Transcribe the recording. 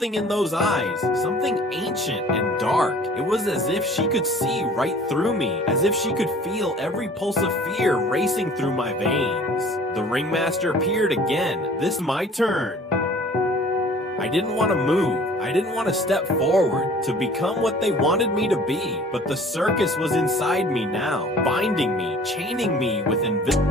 something in those eyes, something ancient and dark. It was as if she could see right through me, as if she could feel every pulse of fear racing through my veins. The ringmaster appeared again. This my turn. I didn't want to move. I didn't want to step forward to become what they wanted me to be, but the circus was inside me now, binding me, chaining me with invisible